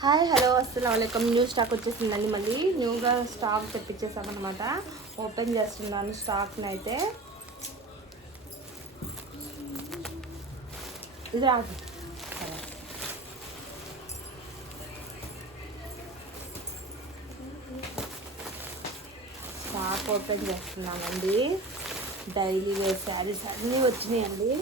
Hi hello అస్సలాముఅలైకుం. New stock వచ్చేసిందండి. మళ్ళీ న్యూగా స్టాక్ తెప్పించేసామన్నమాట. ఓపెన్ చేస్తున్నాను స్టాక్ని అయితే. ఇది రాదు. స్టాక్ ఓపెన్ చేస్తున్నామండి. డైలీ వేర్ శారీస్ అన్నీ వచ్చినాయండి.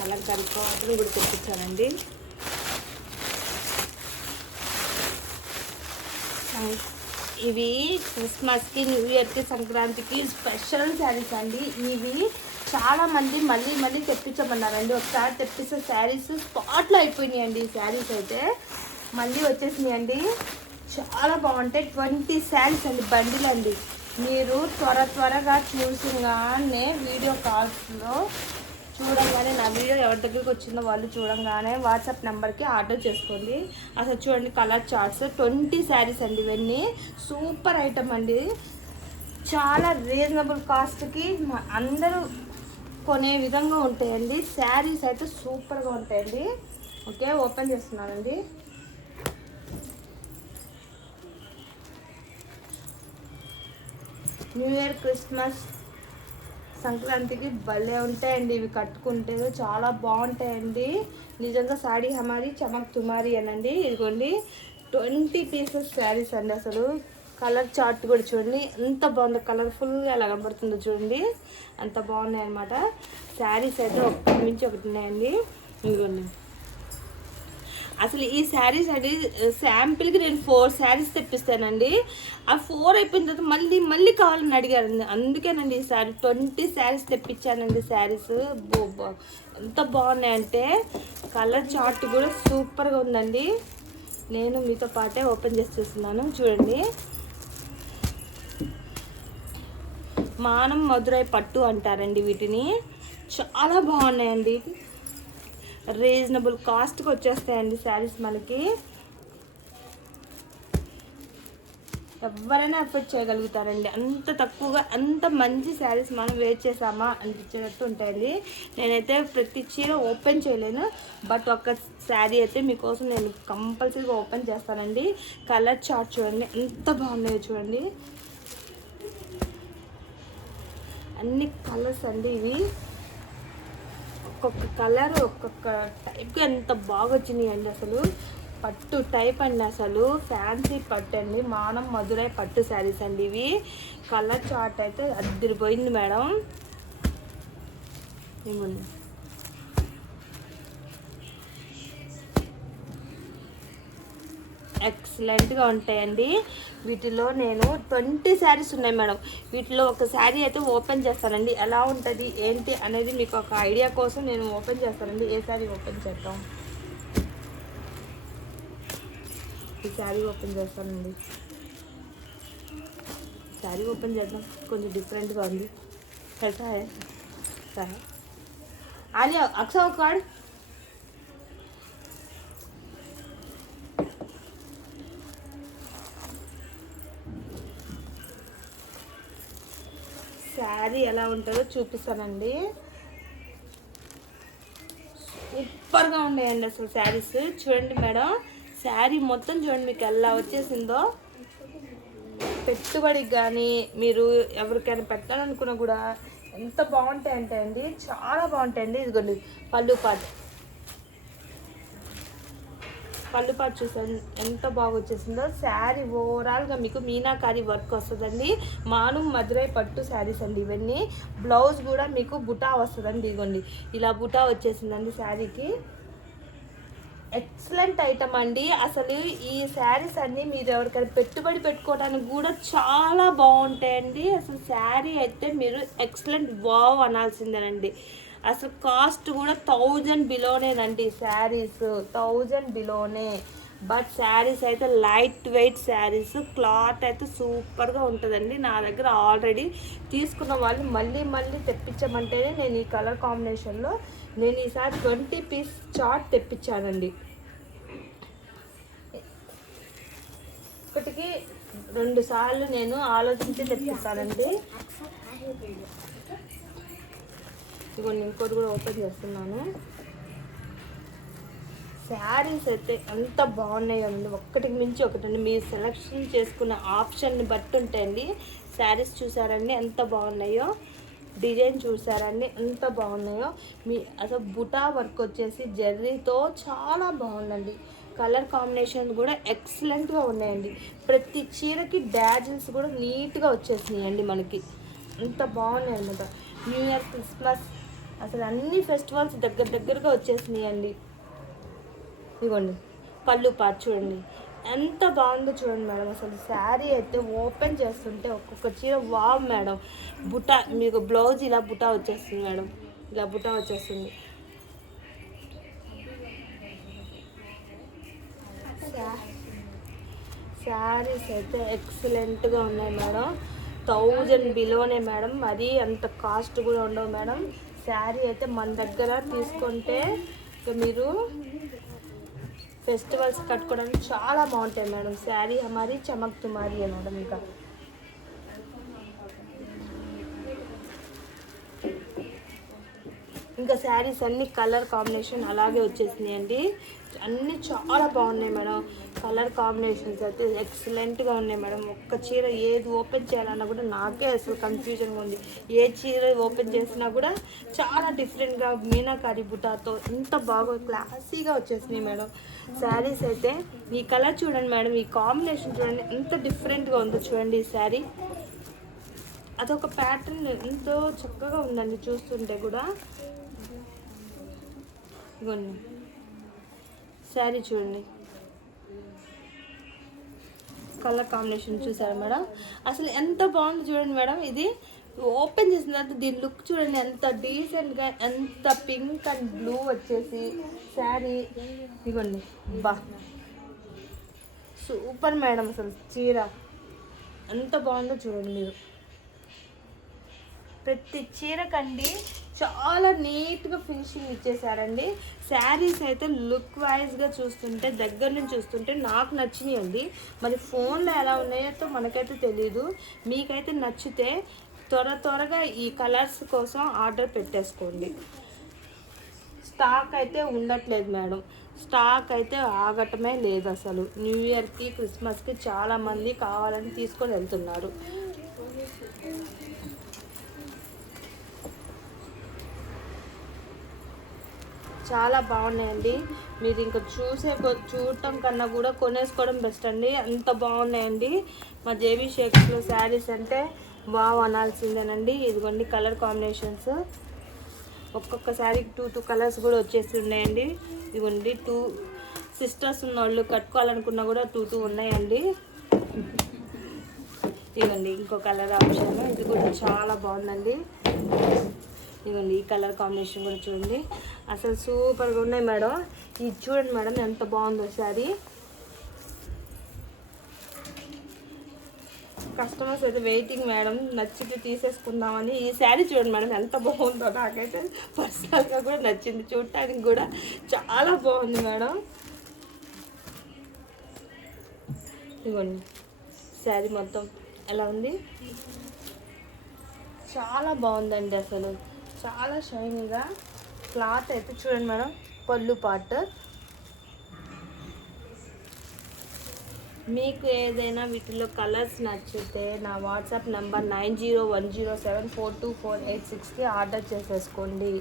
కలంకారీ కాటన్ కూడా తెప్పించానండి. ఇవి క్రిస్మస్కి, న్యూ ఇయర్కి, సంక్రాంతికి స్పెషల్ శారీస్ అండి. ఇవి చాలామంది మళ్ళీ మళ్ళీ తెప్పించమన్నారండి. ఒకసారి తెప్పిస్తే శారీస్ స్పాట్లో అయిపోయినాయండి. ఈ శారీస్ అయితే మళ్ళీ వచ్చేసినాయండి. చాలా బాగుంటాయి. 20 శారీస్ అండి, బండిల్ అండి. మీరు త్వరగా చూసిగానే వీడియో కాల్స్లో చూడంగానే, నా వీడియో ఎవరి దగ్గరికి వచ్చిందో వాళ్ళు చూడంగానే వాట్సాప్ నెంబర్కి ఆర్డర్ చేసుకోండి. అసలు చూడండి, కలర్ చార్ట్స్ 20 శారీస్ అండి. ఇవన్నీ సూపర్ ఐటమ్ అండి. చాలా రీజనబుల్ కాస్ట్కి అందరూ కొనే విధంగా ఉంటాయండి. శారీస్ అయితే సూపర్గా ఉంటాయండి. ఓకే, ఓపెన్ చేస్తున్నానండి. న్యూ ఇయర్, క్రిస్మస్, సంక్రాంతికి భలే ఉంటాయండి. ఇవి కట్టుకుంటే చాలా బాగుంటాయండి. నిజంగా సాడీ హమారీ చమక్ తుమారీ అనండి. ఇదిగోండి 20 పీసెస్ శారీస్ అండి. అసలు కలర్ చార్ట్ కూడా చూడండి ఎంత బాగుందో. కలర్ఫుల్గా ఎలా కనబడుతుందో చూడండి, అంత బాగున్నాయి అన్నమాట. శారీస్ అయితే ఒకటి మించి ఒకటి ఉన్నాయండి. ఇదిగోండి, అసలు ఈ శారీస్ అండి శాంపిల్కి నేను 4 శారీస్ తెప్పిస్తానండి. ఆ 4 అయిపోయిన తర్వాత మళ్ళీ కావాలని అడిగారండి. అందుకేనండి ఈసారి 20 శారీస్ తెప్పించానండి. శారీస్ ఎంత బాగున్నాయంటే కలర్ చార్ట్ కూడా సూపర్గా ఉందండి. నేను మీతో పాటే ఓపెన్ చేసి చూస్తున్నాను. చూడండి, మానం మధురై పట్టు అంటారండి వీటిని. చాలా బాగున్నాయండి. రీజనబుల్ కాస్ట్కి వచ్చేస్తాయండి శారీస్ మనకి. ఎవరైనా ఎఫర్ట్ చేయగలుగుతారండి. అంత తక్కువగా అంత మంచి శారీస్ మనం వేర్ చేసామా అనిపించేటట్టు ఉంటాయండి. నేనైతే ప్రతి చీర ఓపెన్ చేయలేను, బట్ ఒక శారీ అయితే మీకోసం నేను కంపల్సరీగా ఓపెన్ చేస్తానండి. కలర్ చార్ట్ చూడండి ఎంత బాగున్నాయో చూడండి. అన్ని కలర్స్ అండి. ఇవి ఒక్కొక్క కలర్ ఒక్కొక్క టైప్గా ఎంత బాగా వచ్చినాయి అండి. అసలు పట్టు టైప్ అండి, అసలు ఫ్యాన్సీ పట్టు అండి. మానం మధురై పట్టు శారీస్ అండి ఇవి. కలర్ చార్ట్ అయితే అదిరిపోయింది మేడం. ఏముంది, ఎక్సలెంట్గా ఉంటాయండి. వీటిలో నేను 20 శారీస్ ఉన్నాయి మేడం. వీటిలో ఒక శారీ అయితే ఓపెన్ చేస్తానండి. ఎలా ఉంటుంది ఏంటి అనేది మీకు ఒక ఐడియా కోసం నేను ఓపెన్ చేస్తానండి. ఏ శారీ ఓపెన్ చేద్దాం? ఈ శారీ ఓపెన్ చేస్తానండి. శారీ ఓపెన్ చేద్దాం. కొంచెం డిఫరెంట్గా ఉంది. సరే సరే అది అక్షవ్ కార్డ్. శారీ ఎలా ఉంటుందో చూపిస్తానండి. సూపర్గా ఉన్నాయండి అసలు శారీస్. చూడండి మేడం, శారీ మొత్తం చూడండి మీకు ఎలా వచ్చేసిందో. పెట్టుబడికి కానీ మీరు ఎవరికైనా పెట్టాలనుకున్నా కూడా ఎంత బాగుంటాయంటే అండి, చాలా బాగుంటాయండి. ఇదిగోండి పళ్ళు పాటు చూసాను ఎంత బాగా వచ్చేసిందో. శారీ ఓవరాల్గా మీకు మీనాకారి వర్క్ వస్తుందండి. మాను మధురై పట్టు శారీస్ అండి ఇవన్నీ. బ్లౌజ్ కూడా మీకు బుటా వస్తుందండి. ఇదిగోండి ఇలా బుటా వచ్చేసిందండి శారీకి. ఎక్సలెంట్ ఐటమ్ అండి. అసలు ఈ శారీస్ అన్నీ మీరు ఎవరికైనా పెట్టుబడి పెట్టుకోవడానికి కూడా చాలా బాగుంటాయండి. అసలు శారీ అయితే మీరు ఎక్సలెంట్ వావ్ అనాల్సిందేనండి. అసలు కాస్ట్ కూడా 1000 బిలోనేనండి. శారీస్ 1000 బిలోనే. బట్ శారీస్ అయితే లైట్ వెయిట్ శారీస్. క్లాత్ అయితే సూపర్గా ఉంటుందండి. నా దగ్గర ఆల్రెడీ తీసుకున్న వాళ్ళు మళ్ళీ తెప్పించమంటేనే నేను ఈ కలర్ కాంబినేషన్లో నేను ఈసారి 20 పీస్ చార్ట్ తెప్పించానండి. ఒకటికి 2 సార్లు నేను ఆలోచించి తెప్పిస్తానండి. ఇదిగోండి ఇంకోటి కూడా ఓపెన్ చేస్తున్నాను. శారీస్ అయితే ఎంత బాగున్నాయండి, ఒక్కటికి మించి ఒకటండి. మీరు సెలెక్షన్ చేసుకున్న ఆప్షన్ని బట్టి ఉంటాయండి. శారీస్ చూసారండి ఎంత బాగున్నాయో, డిజైన్ చూసారండి ఎంత బాగున్నాయో. అసలు బుటా వర్క్ వచ్చేసి జర్రీతో చాలా బాగుందండి. కలర్ కాంబినేషన్ కూడా ఎక్సలెంట్గా ఉన్నాయండి. ప్రతి చీరకి డాజిల్స్ కూడా నీట్గా వచ్చేసినాయండి మనకి. అంత బాగున్నాయి అన్నమాట. న్యూ ఇయర్, క్రిస్మస్, అసలు అన్ని ఫెస్టివల్స్ దగ్గరగా వచ్చేసినాయండి. ఇదిగోండి పళ్ళు పాటు చూడండి ఎంత బాగుందో చూడండి మేడం. అసలు శారీ అయితే ఓపెన్ చేస్తుంటే ఒక్కొక్క చీర వావ్ మేడం. బుటా మీకు బ్లౌజ్ ఇలా బుటా వచ్చేస్తుంది మేడం, ఇలా బుటా వచ్చేస్తుంది. శారీస్ అయితే ఎక్సలెంట్గా ఉన్నాయి మేడం. 1000 బిలోనే మేడం, మరీ అంత కాస్ట్ కూడా ఉండవు మేడం. శారీ అయితే మన దగ్గర తీసుకుంటే మీరు ఫెస్టివల్స్ కట్టుకోవడానికి చాలా బాగుంటాయి మేడం. శారీ హమారీ చమక్ తుమారీ మేడం. ఇంకా శారీస్ అన్ని కలర్ కాంబినేషన్ అలాగే వచ్చేసినాయండి. అన్నీ చాలా బాగున్నాయి మేడం. కలర్ కాంబినేషన్స్ అయితే ఎక్సలెంట్గా ఉన్నాయి మేడం. ఒక్క చీర ఏది ఓపెన్ చేయాలన్నా కూడా నాకే అసలు కన్ఫ్యూజన్గా ఉంది. ఏ చీర ఓపెన్ చేసినా కూడా చాలా డిఫరెంట్గా మీనాకారి బుటాతో ఎంత బాగా క్లాసీగా వచ్చేసినాయి మేడం. శారీస్ అయితే ఈ కలర్ చూడండి మేడం, ఈ కాంబినేషన్ చూడండి ఎంత డిఫరెంట్గా ఉందో చూడండి. ఈ శారీ అదొక ప్యాటర్న్ ఎంతో చక్కగా ఉందండి చూస్తుంటే కూడా. ఇవ్వండి శారీ చూడండి, కలర్ కాంబినేషన్ చూసారు మేడం. అసలు ఎంత బాగుంది చూడండి మేడం. ఇది ఓపెన్ చేసిన తర్వాత దీని లుక్ చూడండి ఎంత డీసెంట్గా, ఎంత పింక్ అండ్ బ్లూ వచ్చేసి శారీ. ఇవ్వండి బా సూపర్ మేడం. అసలు చీర ఎంత బాగుందో చూడండి మీరు. ప్రతి చీరకండి చాలా నీట్గా ఫినిషింగ్ ఇచ్చేసారండి. శారీస్ అయితే లుక్ వైజ్గా చూస్తుంటే, దగ్గర నుంచి చూస్తుంటే నాకు నచ్చినాయండి. మరి ఫోన్లో ఎలా ఉన్నాయో మనకైతే తెలీదు. మీకైతే నచ్చితే త్వరగా ఈ కలర్స్ కోసం ఆర్డర్ పెట్టేసుకోండి. స్టాక్ అయితే ఉండట్లేదు మేడం, స్టాక్ అయితే ఆగటమే లేదు అసలు. న్యూ ఇయర్కి, క్రిస్మస్కి చాలామంది కావాలని తీసుకొని వెళ్తున్నారు. చాలా బాగున్నాయండి. మీరు ఇంకా చూడటం కన్నా కూడా కొనేసుకోవడం బెస్ట్ అండి. అంత బాగున్నాయండి. మా జేబీ షేక్స్లో శారీస్ అంటే వావ్ అనాల్సిందేనండి. ఇదిగోండి కలర్ కాంబినేషన్స్, ఒక్కొక్క శారీకి 2 కలర్స్ కూడా వచ్చేసి ఉన్నాయండి. ఇదిగోండి 2 సిస్టర్స్ ఉన్న వాళ్ళు కట్టుకోవాలనుకున్నా కూడా 2 ఉన్నాయండి. ఇదిగోండి ఇంకో కలర్ ఆప్షన్, ఇది కూడా చాలా బాగుందండి. ఇదిగోండి ఈ కలర్ కాంబినేషన్ కూడా చూడండి, అసలు సూపర్గా ఉన్నాయి మేడం. ఇది చూడండి మేడం ఎంత బాగుందో శారీ. కస్టమర్స్ అయితే వెయిటింగ్ మేడం, నచ్చితే తీసేసుకుందామని. ఈ శారీ చూడండి మేడం ఎంత బాగుందో, నాకైతే పర్సనల్గా కూడా నచ్చింది. చూడటానికి కూడా చాలా బాగుంది మేడం. ఇదిగోండి శారీ మొత్తం ఎలా ఉంది, చాలా బాగుందండి. అసలు చాలా షైనీగా. క్లాత్ అయితే చూడండి మేడం, పళ్ళు పార్ట్. మీకు ఏదైనా వీటిలో కలర్స్ నచ్చితే నా వాట్సాప్ నెంబర్ 9010742486కి ఆర్డర్ చేసేసుకోండి.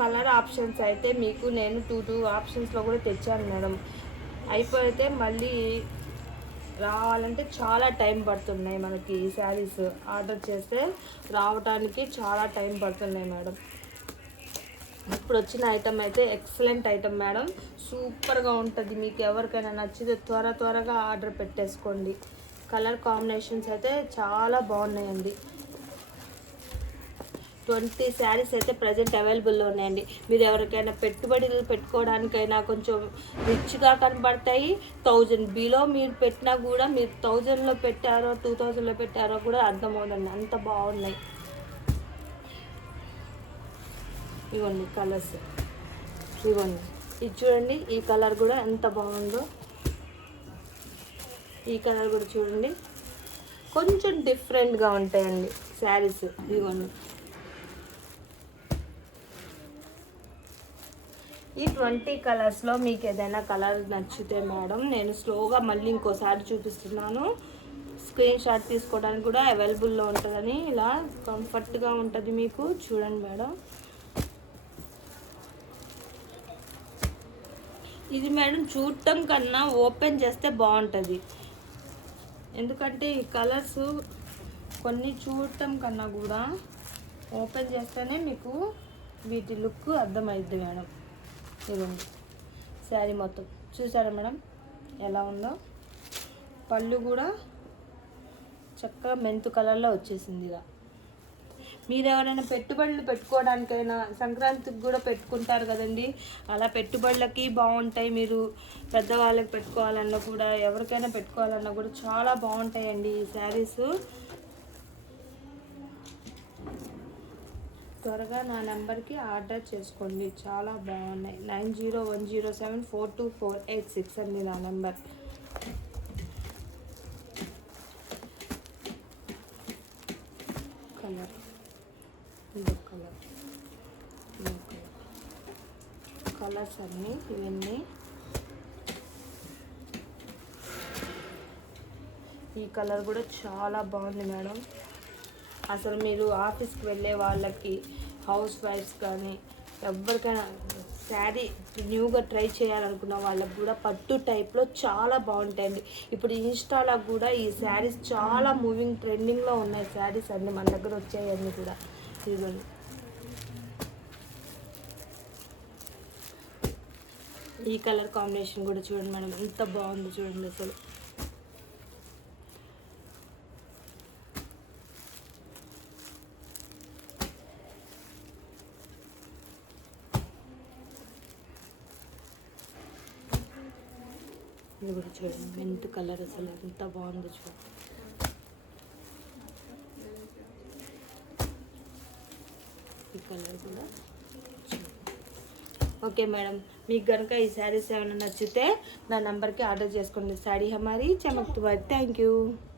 కలర్ ఆప్షన్స్ అయితే మీకు నేను 2 ఆప్షన్స్లో కూడా తెచ్చాను మేడం. అయిపోతే మళ్ళీ రావాలంటే చాలా టైం పడుతున్నాయి మనకి. ఈ శారీస్ ఆర్డర్ చేస్తే రావడానికి చాలా టైం పడుతున్నాయి మేడం. ఇప్పుడు వచ్చిన ఐటమ్ అయితే ఎక్సలెంట్ ఐటమ్ మేడం, సూపర్గా ఉంటుంది. మీకు ఎవరికైనా నచ్చితే త్వరగా ఆర్డర్ పెట్టేసుకోండి. కలర్ కాంబినేషన్స్ అయితే చాలా బాగున్నాయండి. 20 శారీస్ అయితే ప్రజెంట్ అవైలబుల్లో ఉన్నాయండి. మీరు ఎవరికైనా పెట్టుబడులు పెట్టుకోవడానికైనా కొంచెం రిచ్గా కనబడతాయి. 1000 బిలో మీరు పెట్టినా కూడా, మీరు 1000లో పెట్టారో 2000లో పెట్టారో కూడా అర్థమవుతుంది, అంత బాగున్నాయి. ఇవ్వండి కలర్స్, ఇవ్వండి. ఇది చూడండి, ఈ కలర్ కూడా ఎంత బాగుందో. ఈ కలర్ కూడా చూడండి, కొంచెం డిఫరెంట్గా ఉంటాయండి శారీస్. ఇవ్వండి, ఈ 20 కలర్స్లో మీకు ఏదైనా కలర్ నచ్చితే మేడం, నేను స్లోగా మళ్ళీ ఇంకోసారి చూపిస్తున్నాను. స్క్రీన్ షాట్ తీసుకోవడానికి కూడా అవైలబుల్లో ఉంటుందని, ఇలా కంఫర్ట్గా ఉంటుంది మీకు. చూడండి మేడం, ఇది మేడం చూడటం కన్నా ఓపెన్ చేస్తే బాగుంటుంది. ఎందుకంటే ఈ కలర్స్ కొన్ని చూడటం కన్నా కూడా ఓపెన్ చేస్తేనే మీకు వీటి లుక్ అర్థమైద్ది మేడం. ఇవ్వండి, శారీ మొత్తం చూసారా మేడం ఎలా ఉందో. పళ్ళు కూడా చక్కగా మెంతు కలర్లో వచ్చేసింది. ఇలా మీరు ఎవరైనా పెట్టుబడులు పెట్టుకోవడానికైనా, సంక్రాంతికి కూడా పెట్టుకుంటారు కదండి, అలా పెట్టుబడులకి బాగుంటాయి. మీరు పెద్దవాళ్ళకి పెట్టుకోవాలన్నా కూడా, ఎవరికైనా పెట్టుకోవాలన్నా కూడా చాలా బాగుంటాయండి ఈ శారీస్. త్వరగా నా నెంబర్కి ఆర్డర్ చేసుకోండి, చాలా బాగున్నాయి. 9010742486 అండి నా నెంబర్. కలర్, ఇది కలర్, కలర్స్ అన్నీ ఇవన్నీ. ఈ కలర్ కూడా చాలా బాగుంది మేడం. అసలు మీరు ఆఫీస్కి వెళ్ళే వాళ్ళకి, హౌస్ వైఫ్స్ కానీ ఎవరికైనా శారీ న్యూగా ట్రై చేయాలనుకున్న వాళ్ళకి కూడా పట్టు టైప్లో చాలా బాగుంటాయండి. ఇప్పుడు ఇన్స్టాలో కూడా ఈ శారీస్ చాలా మూవింగ్, ట్రెండింగ్లో ఉన్నాయి శారీస్ అన్నీ, మన దగ్గర వచ్చాయన్నీ కూడా. ఇదిగోండి, ఈ కలర్ కాంబినేషన్ కూడా చూడండి మేడం, ఎంత బాగుంది చూడండి అసలు. ఇది కూడా చూడండి, మెంత్ కలర్ అసలు ఎంత బాగుందో చూడండి. ఈ కలర్ కూడా. ఓకే మేడం, మీకు కనుక ఈ శారీస్ ఏమైనా నచ్చితే నా నెంబర్కి ఆర్డర్ చేసుకోండి. శారీ హమారీ చమక్ తుమారీ. Thank you.